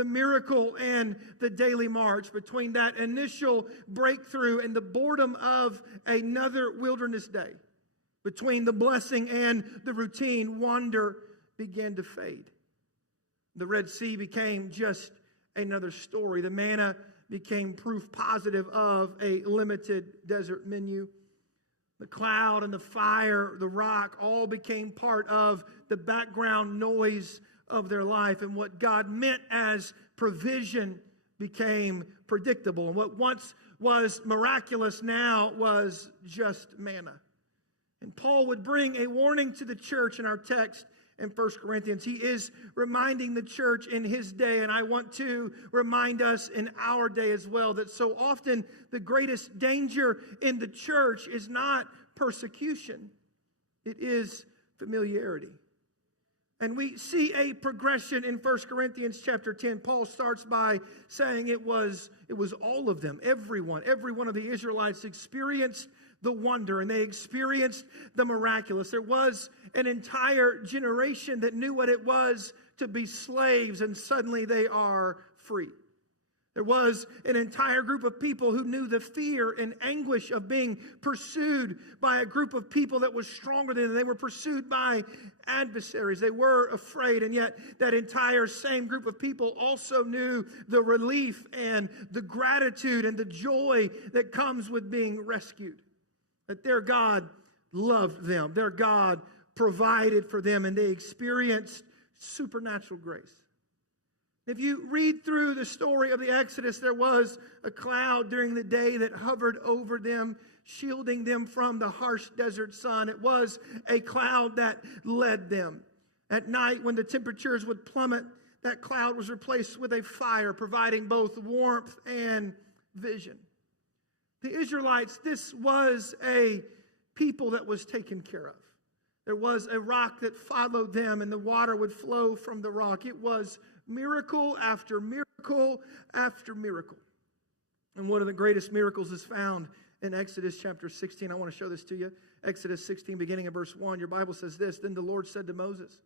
the miracle and the daily march, between that initial breakthrough and the boredom of another wilderness day, between the blessing and the routine, wonder began to fade. The Red Sea became just another story. The manna became proof positive of a limited desert menu. The cloud and the fire, the rock, all became part of the background noise of their life. And what God meant as provision became predictable. And what once was miraculous now was just manna. And Paul would bring a warning to the church in our text in 1 Corinthians. He is reminding the church in his day, and I want to remind us in our day as well, that so often the greatest danger in the church is not persecution. It is familiarity. And we see a progression in 1 Corinthians chapter 10. Paul starts by saying it was all of them, every one of the Israelites experienced the wonder, and they experienced the miraculous. There was an entire generation that knew what it was to be slaves, and suddenly they are free. There was an entire group of people who knew the fear and anguish of being pursued by a group of people that was stronger than them. They were pursued by adversaries. They were afraid, and yet that entire same group of people also knew the relief and the gratitude and the joy that comes with being rescued. That their God loved them. Their God provided for them, and they experienced supernatural grace. If you read through the story of the Exodus, there was a cloud during the day that hovered over them, shielding them from the harsh desert sun. It was a cloud that led them. At night, when the temperatures would plummet, that cloud was replaced with a fire, providing both warmth and vision. The Israelites, this was a people that was taken care of. There was a rock that followed them, and the water would flow from the rock. It was miracle after miracle after miracle. And one of the greatest miracles is found in Exodus chapter 16. I want to show this to you. Exodus 16, beginning of verse 1. Your Bible says this: Then the Lord said to Moses,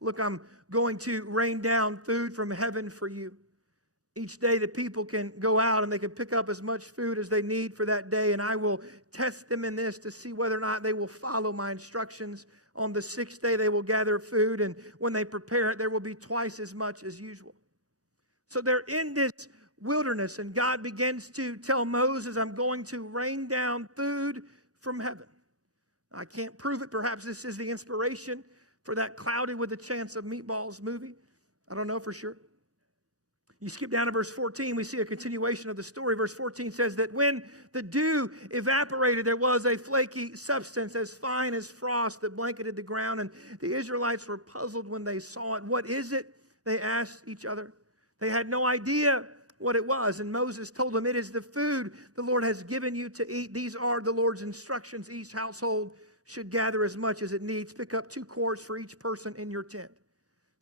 "Look, I'm going to rain down food from heaven for you. Each day the people can go out and they can pick up as much food as they need for that day, and I will test them in this to see whether or not they will follow my instructions. On the sixth day they will gather food, and when they prepare it, there will be twice as much as usual." So they're in this wilderness, and God begins to tell Moses, "I'm going to rain down food from heaven." I can't prove it. Perhaps this is the inspiration for that Cloudy with a Chance of Meatballs movie. I don't know for sure. You skip down to verse 14, we see a continuation of the story. Verse 14 says that when the dew evaporated, there was a flaky substance as fine as frost that blanketed the ground, and the Israelites were puzzled when they saw it. "What is it?" they asked each other. They had no idea what it was, and Moses told them, "It is the food the Lord has given you to eat. These are the Lord's instructions. Each household should gather as much as it needs. Pick up 2 quarts for each person in your tent."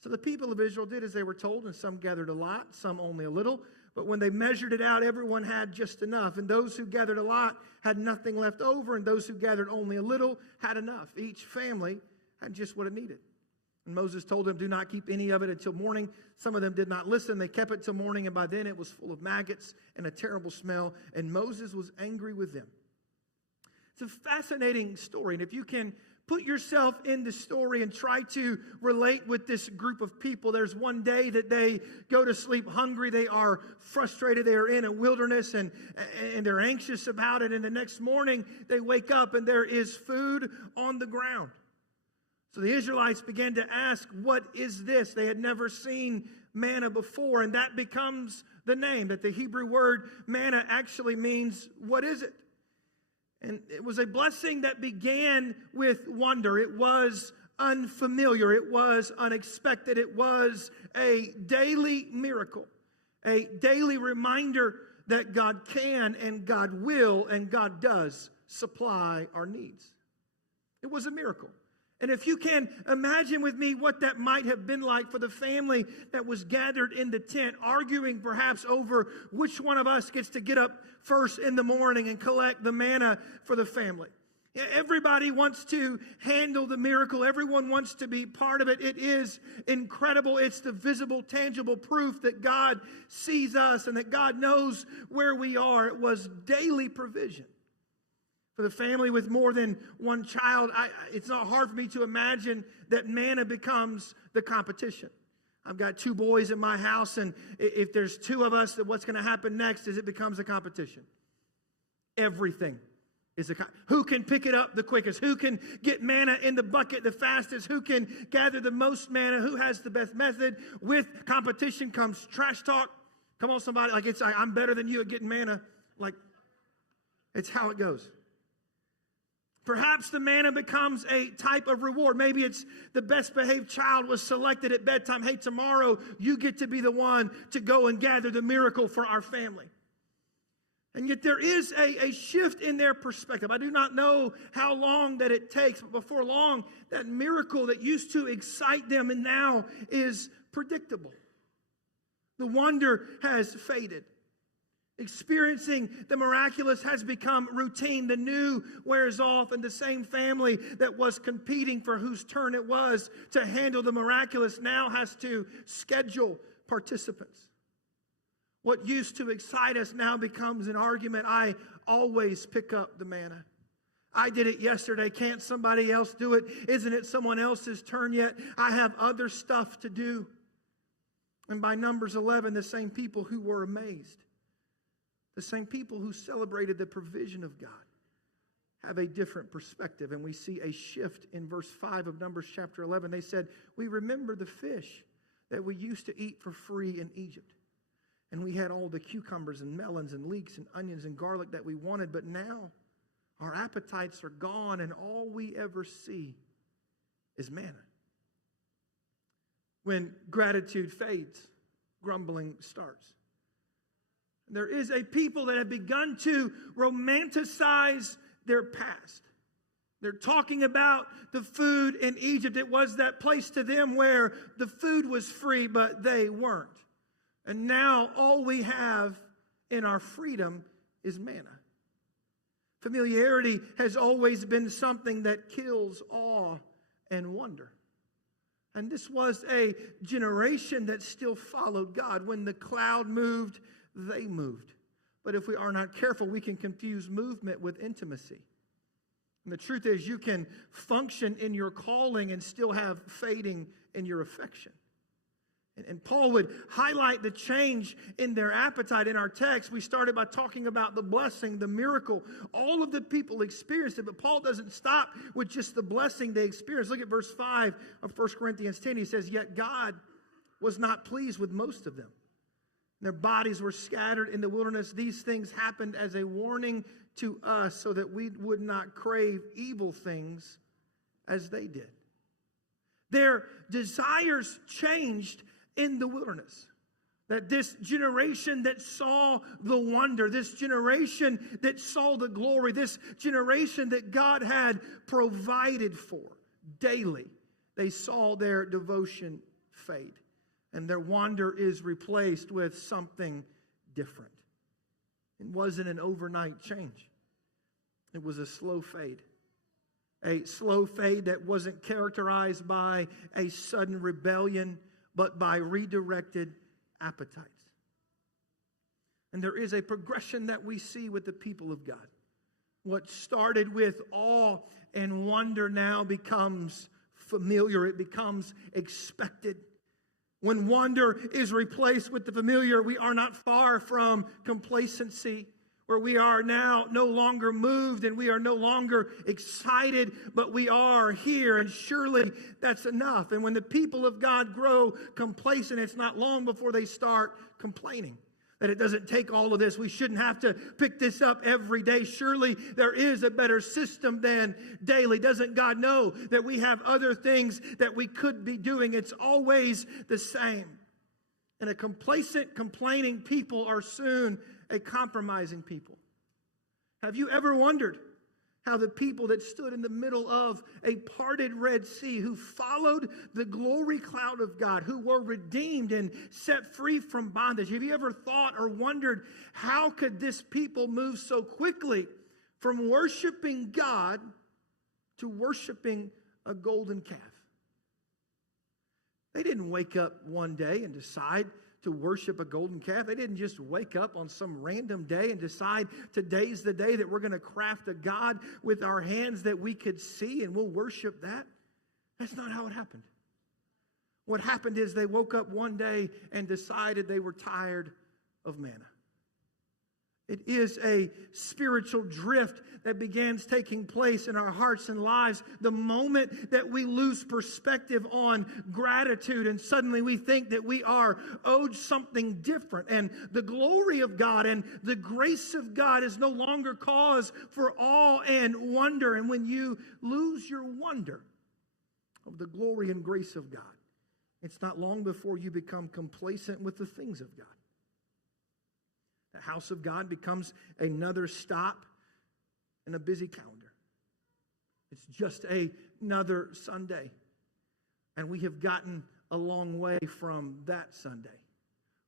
So the people of Israel did as they were told, and some gathered a lot, some only a little. But when they measured it out, everyone had just enough. And those who gathered a lot had nothing left over, and those who gathered only a little had enough. Each family had just what it needed. And Moses told them, "Do not keep any of it until morning." Some of them did not listen. They kept it till morning, and by then it was full of maggots and a terrible smell. And Moses was angry with them. It's a fascinating story, and if you can put yourself in the story and try to relate with this group of people. There's one day that they go to sleep hungry. They are frustrated. They are in a wilderness and they're anxious about it. And the next morning they wake up and there is food on the ground. So the Israelites began to ask, "What is this?" They had never seen manna before, and that becomes the name. That the Hebrew word manna actually means, "What is it?" And it was a blessing that began with wonder. It was unfamiliar. It was unexpected. It was a daily miracle, a daily reminder that God can and God will and God does supply our needs. It was a miracle. And if you can imagine with me what that might have been like for the family that was gathered in the tent, arguing perhaps over which one of us gets to get up first in the morning and collect the manna for the family. Everybody wants to handle the miracle. Everyone wants to be part of it. It is incredible. It's the visible, tangible proof that God sees us and that God knows where we are. It was daily provision. For the family with more than one child, it's not hard for me to imagine that manna becomes the competition. I've got 2 boys in my house, and if there's 2 of us, then what's going to happen next is it becomes a competition. Everything is who can pick it up the quickest, who can get manna in the bucket the fastest, who can gather the most manna, who has the best method. With competition comes trash talk. Come on, somebody, like I'm better than you at getting manna. Like, it's how it goes. Perhaps the manna becomes a type of reward. Maybe it's the best behaved child was selected at bedtime. Hey, tomorrow you get to be the one to go and gather the miracle for our family. And yet there is a shift in their perspective. I do not know how long that it takes, but before long, that miracle that used to excite them and now is predictable. The wonder has faded. Experiencing the miraculous has become routine. The new wears off, and the same family that was competing for whose turn it was to handle the miraculous now has to schedule participants. What used to excite us now becomes an argument. I always pick up the manna. I did it yesterday. Can't somebody else do it? Isn't it someone else's turn yet? I have other stuff to do. And by Numbers 11, the same people who were amazed, the same people who celebrated the provision of God, have a different perspective. And we see a shift in verse 5 of Numbers chapter 11. They said, we remember the fish that we used to eat for free in Egypt. And we had all the cucumbers and melons and leeks and onions and garlic that we wanted. But now our appetites are gone, and all we ever see is manna. When gratitude fades, grumbling starts. There is a people that have begun to romanticize their past. They're talking about the food in Egypt. It was that place to them where the food was free, but they weren't. And now all we have in our freedom is manna. Familiarity has always been something that kills awe and wonder. And this was a generation that still followed God. When the cloud moved, they moved. But if we are not careful, we can confuse movement with intimacy. And the truth is, you can function in your calling and still have fading in your affection. And Paul would highlight the change in their appetite. In our text, we started by talking about the blessing, the miracle. All of the people experienced it, but Paul doesn't stop with just the blessing they experienced. Look at verse 5 of 1 Corinthians 10. He says, yet God was not pleased with most of them. Their bodies were scattered in the wilderness. These things happened as a warning to us so that we would not crave evil things as they did. Their desires changed in the wilderness. That this generation that saw the wonder, this generation that saw the glory, this generation that God had provided for daily, they saw their devotion fade. And their wonder is replaced with something different. It wasn't an overnight change. It was a slow fade. A slow fade that wasn't characterized by a sudden rebellion, but by redirected appetites. And there is a progression that we see with the people of God. What started with awe and wonder now becomes familiar. It becomes expected. When wonder is replaced with the familiar, we are not far from complacency, where we are now no longer moved and we are no longer excited, but we are here, and surely that's enough. And when the people of God grow complacent, it's not long before they start complaining. That it doesn't take all of this. We shouldn't have to pick this up every day. Surely there is a better system than daily. Doesn't God know that we have other things that we could be doing? It's always the same. And a complacent, complaining people are soon a compromising people. Have you ever wondered how the people that stood in the middle of a parted Red Sea, who followed the glory cloud of God, who were redeemed and set free from bondage, have you ever thought or wondered how could this people move so quickly from worshiping God to worshiping a golden calf. They didn't wake up one day and decide to worship a golden calf. They didn't just wake up on some random day and decide today's the day that we're going to craft a God with our hands that we could see and we'll worship that. That's not how it happened. What happened is they woke up one day and decided they were tired of manna. It is a spiritual drift that begins taking place in our hearts and lives the moment that we lose perspective on gratitude and suddenly we think that we are owed something different. And the glory of God and the grace of God is no longer cause for awe and wonder. And when you lose your wonder of the glory and grace of God, it's not long before you become complacent with the things of God. The house of God becomes another stop in a busy calendar. It's just another Sunday. And we have gotten a long way from that Sunday.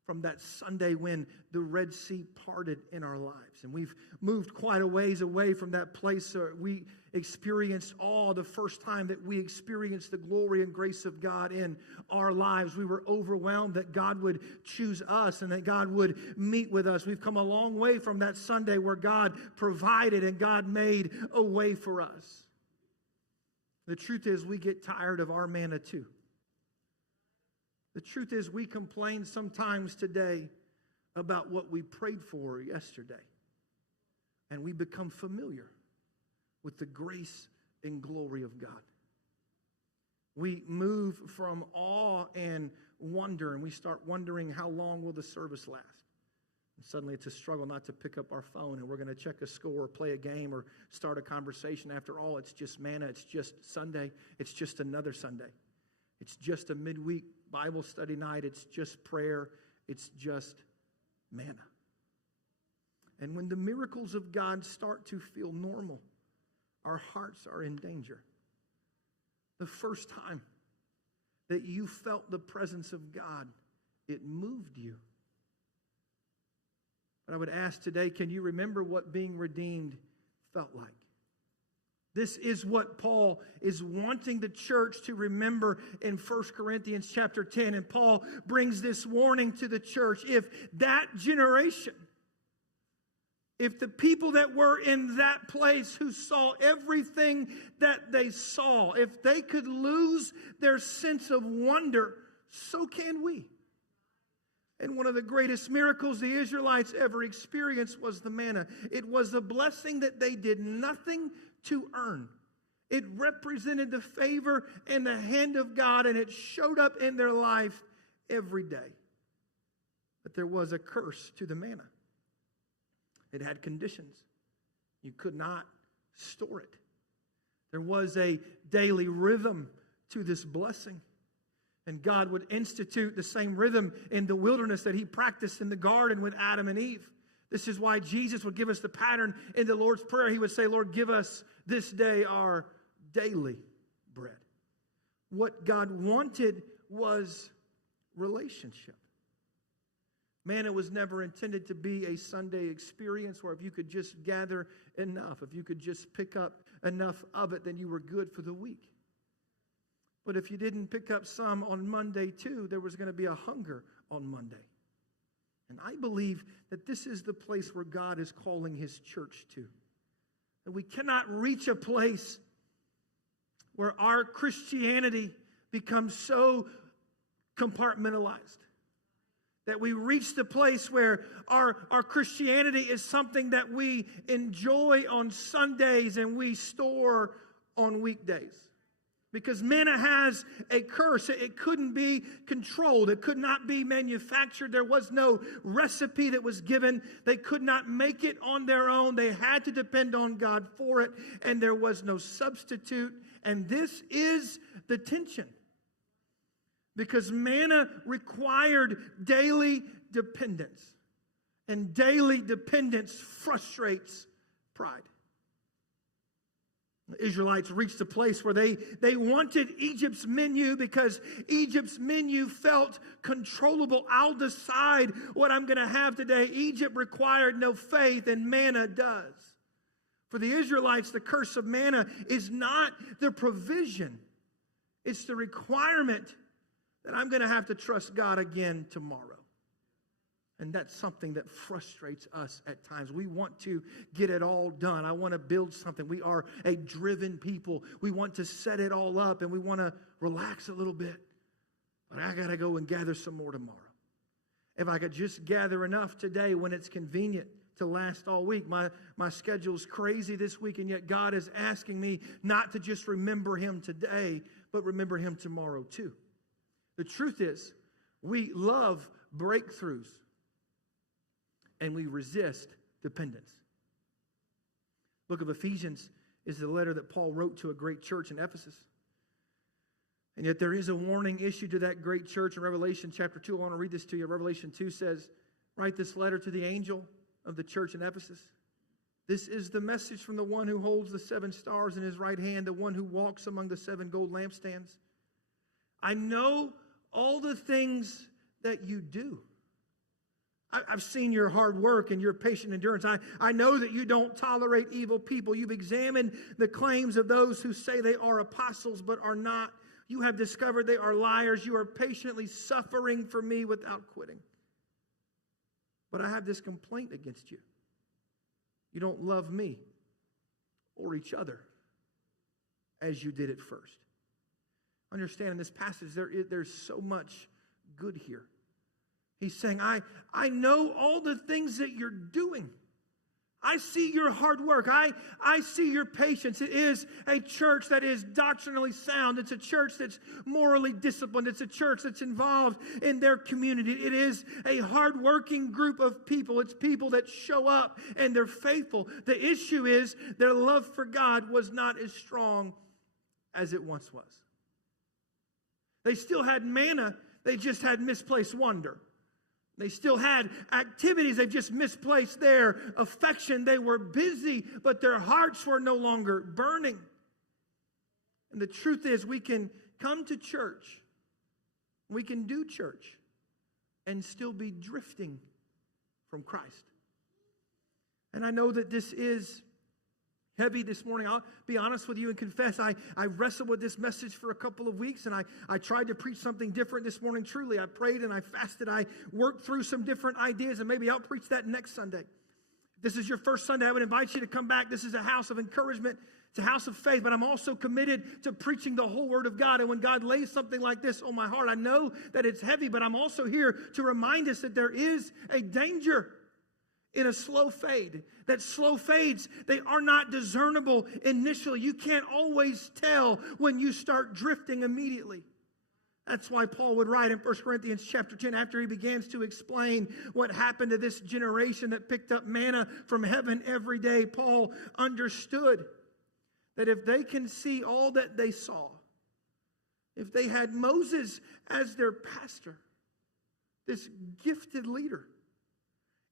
From that Sunday when the Red Sea parted in our lives. And we've moved quite a ways away from that place where we experienced awe the first time that we experienced the glory and grace of God in our lives. We were overwhelmed that God would choose us and that God would meet with us. We've come a long way from that Sunday where God provided and God made a way for us. The truth is we get tired of our manna too. The truth is we complain sometimes today about what we prayed for yesterday. And we become familiar with the grace and glory of God. We move from awe and wonder, and we start wondering how long will the service last. And suddenly it's a struggle not to pick up our phone, and we're going to check a score or play a game or start a conversation. After all, it's just manna. It's just Sunday. It's just another Sunday. It's just a midweek Bible study night. It's just prayer. It's just manna. And when the miracles of God start to feel normal, our hearts are in danger. The first time that you felt the presence of God, it moved you. But I would ask today, can you remember what being redeemed felt like? This is what Paul is wanting the church to remember in 1 Corinthians chapter 10. And Paul brings this warning to the church. If that generation, if the people that were in that place who saw everything that they saw, if they could lose their sense of wonder, so can we. And one of the greatest miracles the Israelites ever experienced was the manna. It was a blessing that they did nothing to earn. It represented the favor and the hand of God, and it showed up in their life every day. But there was a curse to the manna. It had conditions. You could not store it. There was a daily rhythm to this blessing. And God would institute the same rhythm in the wilderness that he practiced in the garden with Adam and Eve. This is why Jesus would give us the pattern in the Lord's Prayer. He would say, Lord, give us this day our daily bread. What God wanted was relationship. Manna was never intended to be a Sunday experience where if you could just gather enough, if you could just pick up enough of it, then you were good for the week. But if you didn't pick up some on Monday too, there was going to be a hunger on Monday. And I believe that this is the place where God is calling his church to. That we cannot reach a place where our Christianity becomes so compartmentalized. That we reach the place where our Christianity is something that we enjoy on Sundays and we store on weekdays. Because manna has a curse. It couldn't be controlled. It could not be manufactured. There was no recipe that was given. They could not make it on their own. They had to depend on God for it. And there was no substitute. And this is the tension. Because manna required daily dependence. And daily dependence frustrates pride. The Israelites reached a place where they wanted Egypt's menu because Egypt's menu felt controllable. I'll decide what I'm going to have today. Egypt required no faith, and manna does. For the Israelites, the curse of manna is not the provision. It's the requirement that I'm going to have to trust God again tomorrow. And that's something that frustrates us at times. We want to get it all done. I want to build something. We are a driven people. We want to set it all up and we want to relax a little bit. But I got to go and gather some more tomorrow. If I could just gather enough today when it's convenient to last all week. My schedule's crazy this week, and yet God is asking me not to just remember Him today, but remember Him tomorrow too. The truth is, we love breakthroughs, and we resist dependence. Book of Ephesians is the letter that Paul wrote to a great church in Ephesus. And yet there is a warning issued to that great church in Revelation chapter 2. I want to read this to you. Revelation 2 says, write this letter to the angel of the church in Ephesus. This is the message from the one who holds the 7 stars in his right hand, the one who walks among the 7 gold lampstands. I know all the things that you do. I've seen your hard work and your patient endurance. I know that you don't tolerate evil people. You've examined the claims of those who say they are apostles but are not. You have discovered they are liars. You are patiently suffering for me without quitting. But I have this complaint against you. You don't love me or each other as you did at first. Understand in this passage there's so much good here. He's saying, I know all the things that you're doing. I see your hard work. I see your patience. It is a church that is doctrinally sound. It's a church that's morally disciplined. It's a church that's involved in their community. It is a hardworking group of people. It's people that show up and they're faithful. The issue is their love for God was not as strong as it once was. They still had manna. They just had misplaced wonder. They still had activities. They just misplaced their affection. They were busy, but their hearts were no longer burning. And the truth is, we can come to church, we can do church, and still be drifting from Christ. And I know that this is heavy this morning. I'll be honest with you and confess, I wrestled with this message for a couple of weeks, and I tried to preach something different this morning. Truly, I prayed and I fasted. I worked through some different ideas, and maybe I'll preach that next Sunday. If this is your first Sunday, I would invite you to come back. This is a house of encouragement. It's a house of faith, but I'm also committed to preaching the whole Word of God. And when God lays something like this on my heart, I know that it's heavy, but I'm also here to remind us that there is a danger in a slow fade. That slow fades, they are not discernible initially. You can't always tell when you start drifting immediately. That's why Paul would write in 1 Corinthians chapter 10, after he begins to explain what happened to this generation that picked up manna from heaven every day. Paul understood that if they can see all that they saw, if they had Moses as their pastor, this gifted leader,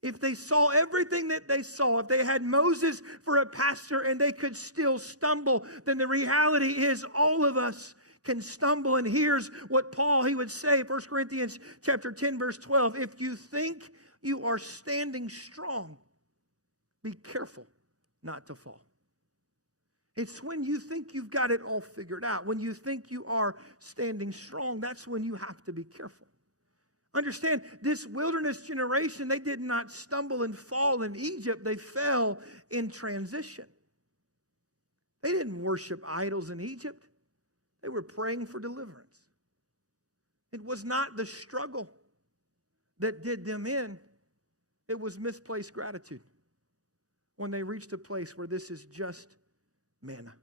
if they saw everything that they saw, if they had Moses for a pastor and they could still stumble, then the reality is all of us can stumble. And here's what Paul, he would say, 1 Corinthians chapter 10, verse 12. If you think you are standing strong, be careful not to fall. It's when you think you've got it all figured out, when you think you are standing strong, that's when you have to be careful. Understand, this wilderness generation, they did not stumble and fall in Egypt. They fell in transition. They didn't worship idols in Egypt. They were praying for deliverance. It was not the struggle that did them in. It was misplaced gratitude when they reached a place where this is just manna.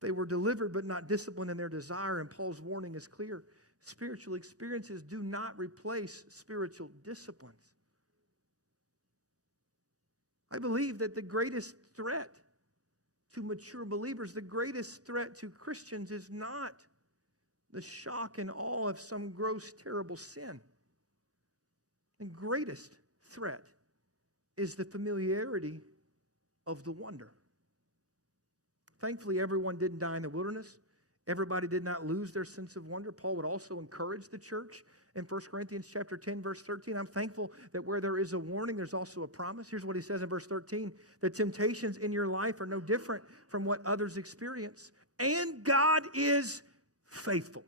They were delivered but not disciplined in their desire, and Paul's warning is clear. Spiritual experiences do not replace spiritual disciplines. I believe that the greatest threat to mature believers, the greatest threat to Christians is not the shock and awe of some gross, terrible sin. The greatest threat is the familiarity of the wonder. Thankfully, everyone didn't die in the wilderness. Everybody did not lose their sense of wonder. Paul would also encourage the church In 1 Corinthians chapter 10, verse 13, I'm thankful that where there is a warning, there's also a promise. Here's what he says in verse 13. The temptations in your life are no different from what others experience. And God is faithful.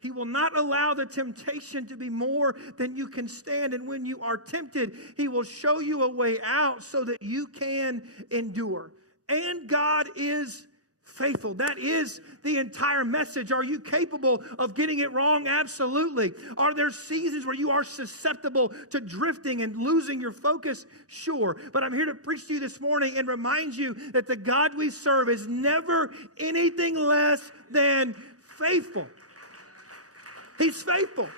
He will not allow the temptation to be more than you can stand. And when you are tempted, He will show you a way out so that you can endure. And God is faithful. That is the entire message. Are you capable of getting it wrong? Absolutely. Are there seasons where you are susceptible to drifting and losing your focus? Sure. But I'm here to preach to you this morning and remind you that the God we serve is never anything less than faithful. He's faithful.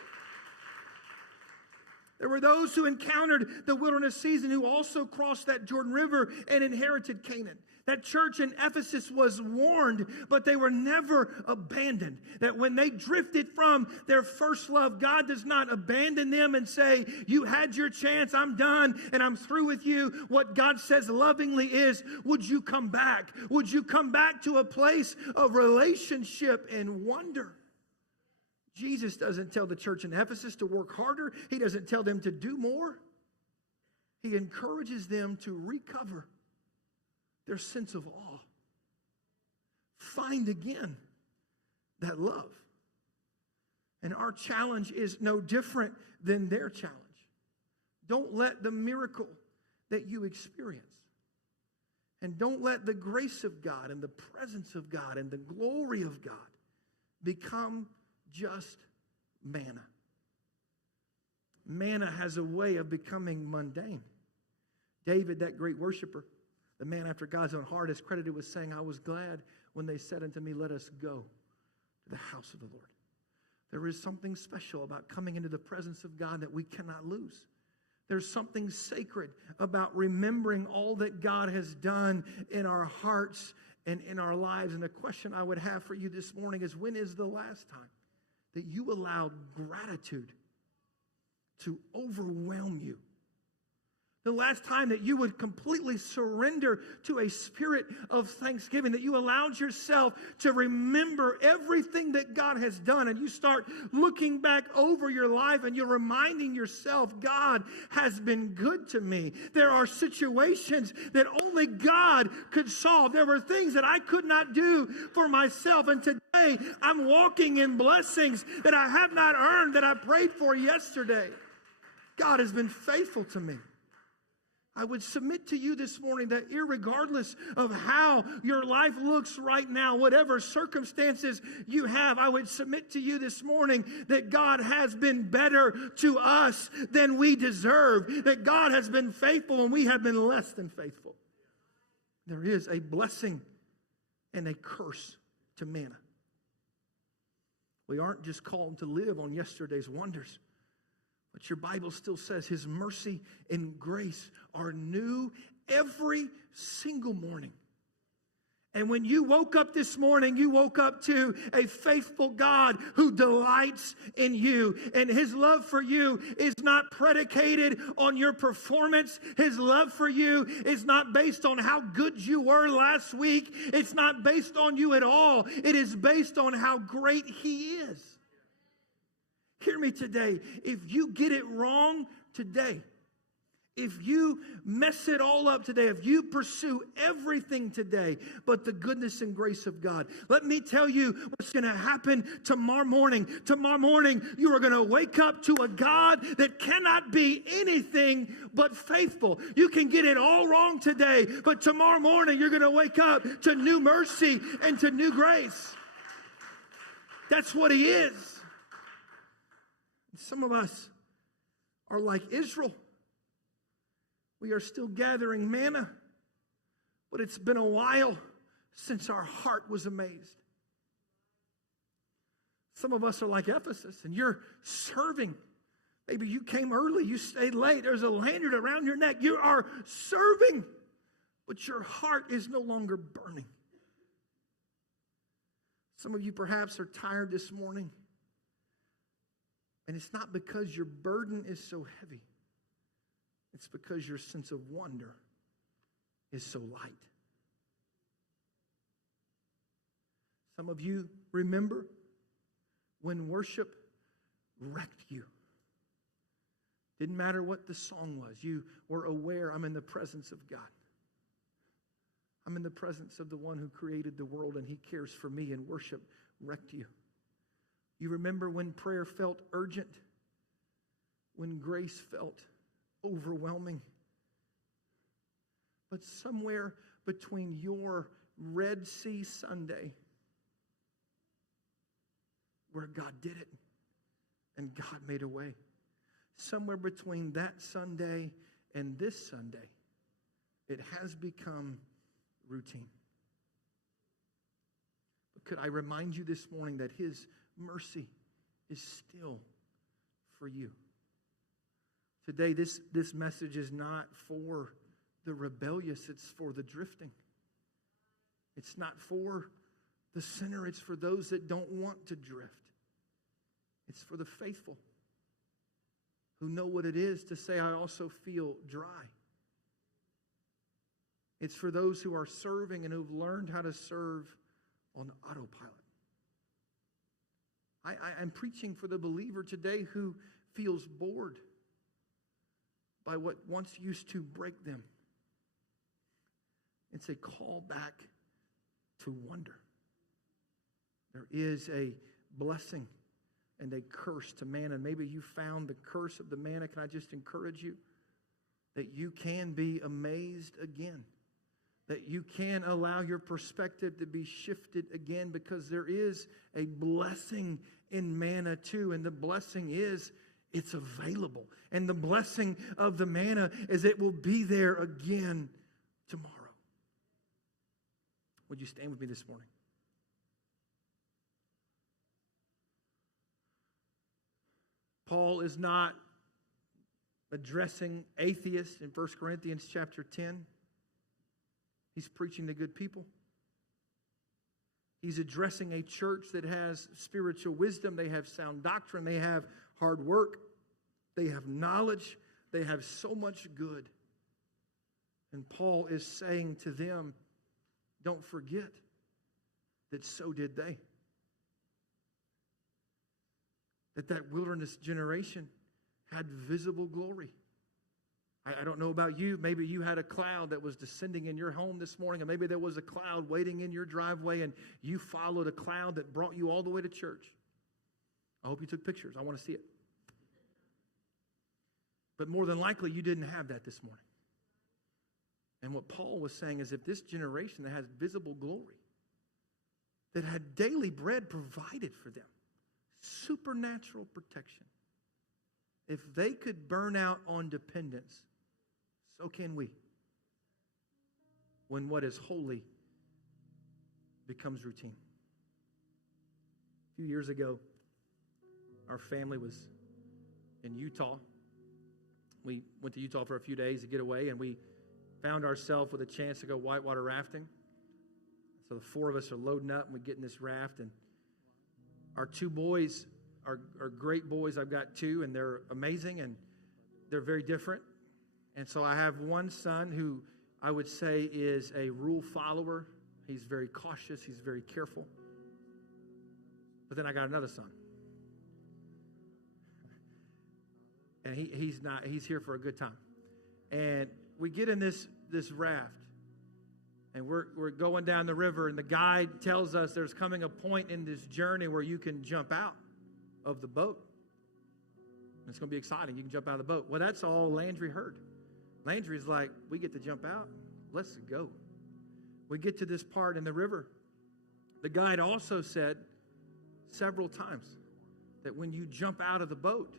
There were those who encountered the wilderness season who also crossed that Jordan River and inherited Canaan. That church in Ephesus was warned, but they were never abandoned. That when they drifted from their first love, God does not abandon them and say, you had your chance, I'm done, and I'm through with you. What God says lovingly is, would you come back? Would you come back to a place of relationship and wonder? Jesus doesn't tell the church in Ephesus to work harder. He doesn't tell them to do more. He encourages them to recover their sense of awe. Find again that love. And our challenge is no different than their challenge. Don't let the miracle that you experience, and don't let the grace of God and the presence of God and the glory of God become just manna. Manna has a way of becoming mundane. David, that great worshiper, the man after God's own heart, is credited with saying, I was glad when they said unto me, let us go to the house of the Lord. There is something special about coming into the presence of God that we cannot lose. There's something sacred about remembering all that God has done in our hearts and in our lives. And the question I would have for you this morning is, when is the last time that you allowed gratitude to overwhelm you? The last time that you would completely surrender to a spirit of thanksgiving, that you allowed yourself to remember everything that God has done, and you start looking back over your life and you're reminding yourself, God has been good to me. There are situations that only God could solve. There were things that I could not do for myself, and today I'm walking in blessings that I have not earned, that I prayed for yesterday. God has been faithful to me. I would submit to you this morning that irregardless of how your life looks right now, whatever circumstances you have, I would submit to you this morning that God has been better to us than we deserve, that God has been faithful and we have been less than faithful. There is a blessing and a curse to manna. We aren't just called to live on yesterday's wonders. But your Bible still says His mercy and grace are new every single morning. And when you woke up this morning, you woke up to a faithful God who delights in you. And His love for you is not predicated on your performance. His love for you is not based on how good you were last week. It's not based on you at all. It is based on how great He is. Hear me today. If you get it wrong today, if you mess it all up today, if you pursue everything today but the goodness and grace of God, let me tell you what's going to happen tomorrow morning. Tomorrow morning, you are going to wake up to a God that cannot be anything but faithful. You can get it all wrong today, but tomorrow morning, you're going to wake up to new mercy and to new grace. That's what He is. Some of us are like Israel. We are still gathering manna, but it's been a while since our heart was amazed. Some of us are like Ephesus, and you're serving. Maybe you came early, you stayed late. There's a lanyard around your neck. You are serving, but your heart is no longer burning. Some of you perhaps are tired this morning. And it's not because your burden is so heavy. It's because your sense of wonder is so light. Some of you remember when worship wrecked you. Didn't matter what the song was. You were aware, I'm in the presence of God. I'm in the presence of the one who created the world, and he cares for me, and worship wrecked you. You remember when prayer felt urgent, when grace felt overwhelming. But somewhere between your Red Sea Sunday, where God did it and God made a way, somewhere between that Sunday and this Sunday, it has become routine. But could I remind you this morning that his mercy is still for you? Today, this message is not for the rebellious, it's for the drifting. It's not for the sinner, it's for those that don't want to drift. It's for the faithful who know what it is to say, I also feel dry. It's for those who are serving and who've learned how to serve on autopilot. I'm preaching for the believer today who feels bored by what once used to break them. It's a call back to wonder. There is a blessing and a curse to manna. Maybe you found the curse of the manna. Can I just encourage you that you can be amazed again? That you can allow your perspective to be shifted again, because there is a blessing in manna too. And the blessing is it's available. And the blessing of the manna is it will be there again tomorrow. Would you stand with me this morning? Paul is not addressing atheists in 1 Corinthians chapter 10. He's preaching to good people. He's addressing a church that has spiritual wisdom. They have sound doctrine. They have hard work. They have knowledge. They have so much good. And Paul is saying to them, don't forget that so did they. That wilderness generation had visible glory. I don't know about you. Maybe you had a cloud that was descending in your home this morning, and maybe there was a cloud waiting in your driveway, and you followed a cloud that brought you all the way to church. I hope you took pictures. I want to see it. But more than likely, you didn't have that this morning. And what Paul was saying is if this generation that has visible glory, that had daily bread provided for them, supernatural protection, if they could burn out on dependence, so can we. When what is holy becomes routine. A few years ago, our family was in Utah. We went to Utah for a few days to get away, and we found ourselves with a chance to go whitewater rafting. So the four of us are loading up, and we get in this raft, and our two boys are great boys. I've got two, and they're amazing, and they're very different. And so I have one son who I would say is a rule follower. He's very cautious. He's very careful. But then I got another son. And he's not. He's here for a good time. And we get in this raft, and we're going down the river, and the guide tells us there's coming a point in this journey where you can jump out of the boat. And it's going to be exciting. You can jump out of the boat. Well, that's all Landry heard. Landry's like, we get to jump out. Let's go. We get to this part in the river. The guide also said several times that when you jump out of the boat,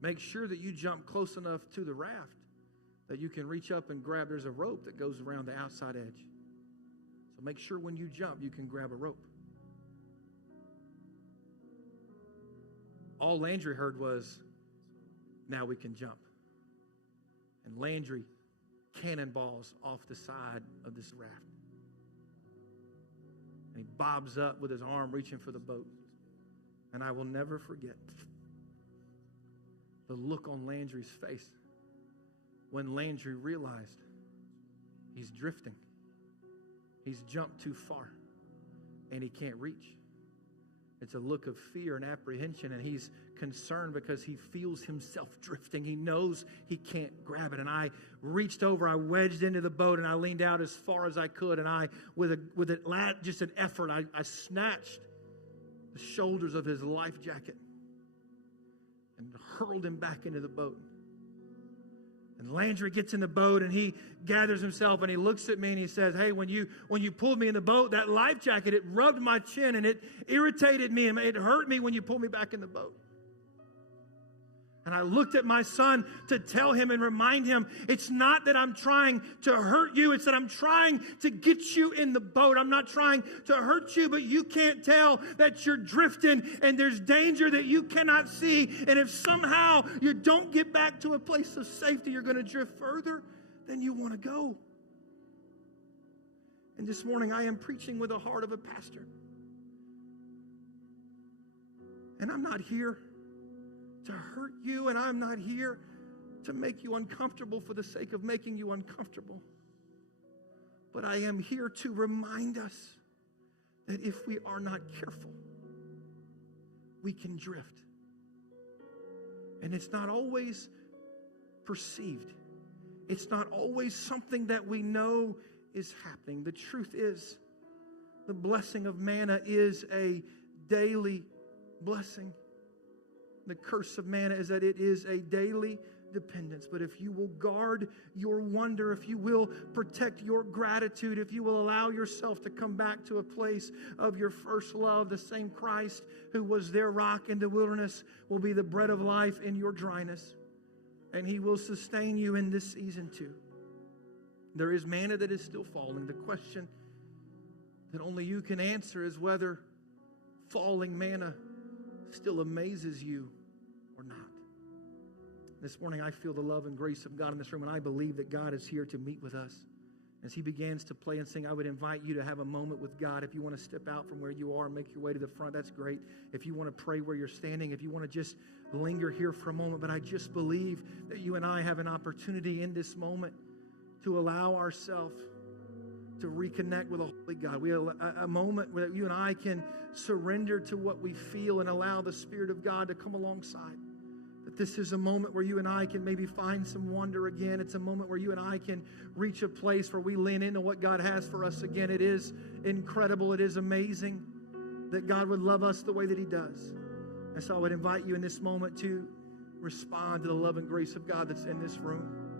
make sure that you jump close enough to the raft that you can reach up and grab. There's a rope that goes around the outside edge. So make sure when you jump, you can grab a rope. All Landry heard was, now we can jump. And Landry cannonballs off the side of this raft. And he bobs up with his arm reaching for the boat. And I will never forget the look on Landry's face when Landry realized he's drifting. He's jumped too far and he can't reach. It's a look of fear and apprehension, and he's concerned because he feels himself drifting. He knows he can't grab it. And I reached over, I wedged into the boat, and I leaned out as far as I could. And I, just an effort, I snatched the shoulders of his life jacket and hurled him back into the boat. And Landry gets in the boat and he gathers himself and he looks at me and he says, hey, when you pulled me in the boat, that life jacket, it rubbed my chin and it irritated me and it hurt me when you pulled me back in the boat. And I looked at my son to tell him and remind him, it's not that I'm trying to hurt you. It's that I'm trying to get you in the boat. I'm not trying to hurt you, but you can't tell that you're drifting and there's danger that you cannot see. And if somehow you don't get back to a place of safety, you're going to drift further than you want to go. And this morning I am preaching with the heart of a pastor. And I'm not here to hurt you, and I'm not here to make you uncomfortable for the sake of making you uncomfortable. But I am here to remind us that if we are not careful, we can drift. And it's not always perceived. It's not always something that we know is happening. The truth is, the blessing of manna is a daily blessing. The curse of manna is that it is a daily dependence. But if you will guard your wonder, if you will protect your gratitude, if you will allow yourself to come back to a place of your first love, the same Christ who was their rock in the wilderness will be the bread of life in your dryness. And he will sustain you in this season too. There is manna that is still falling. The question that only you can answer is whether falling manna still amazes you or not. This morning I feel the love and grace of God in this room, and I believe that God is here to meet with us. As he begins to play and sing, I would invite you to have a moment with God. If you want to step out from where you are and make your way to the front, that's great. If you want to pray where you're standing, if you want to just linger here for a moment, but I just believe that you and I have an opportunity in this moment to allow ourselves to reconnect with a holy God. We have a moment where you and I can surrender to what we feel and allow the Spirit of God to come alongside. That this is a moment where you and I can maybe find some wonder again. It's a moment where you and I can reach a place where we lean into what God has for us again. It is incredible. It is amazing that God would love us the way that he does. And so I would invite you in this moment to respond to the love and grace of God that's in this room.